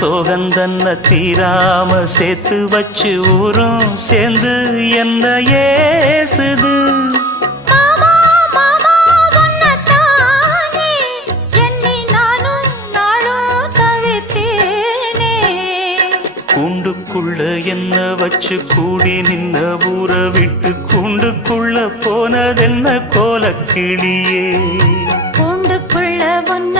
சோகந்தன்ன தீராம சேர்த்து வச்சு ஊரும் சேர்ந்து என்ன ஏசுது. கூண்டுக்குள்ள என்ன வச்சு கூடி நின்ன ஊற விட்டு கூண்டுக்குள்ள போனதென்ன கோலக்கிளியே. கூண்டுக்குள்ள ஒன்ன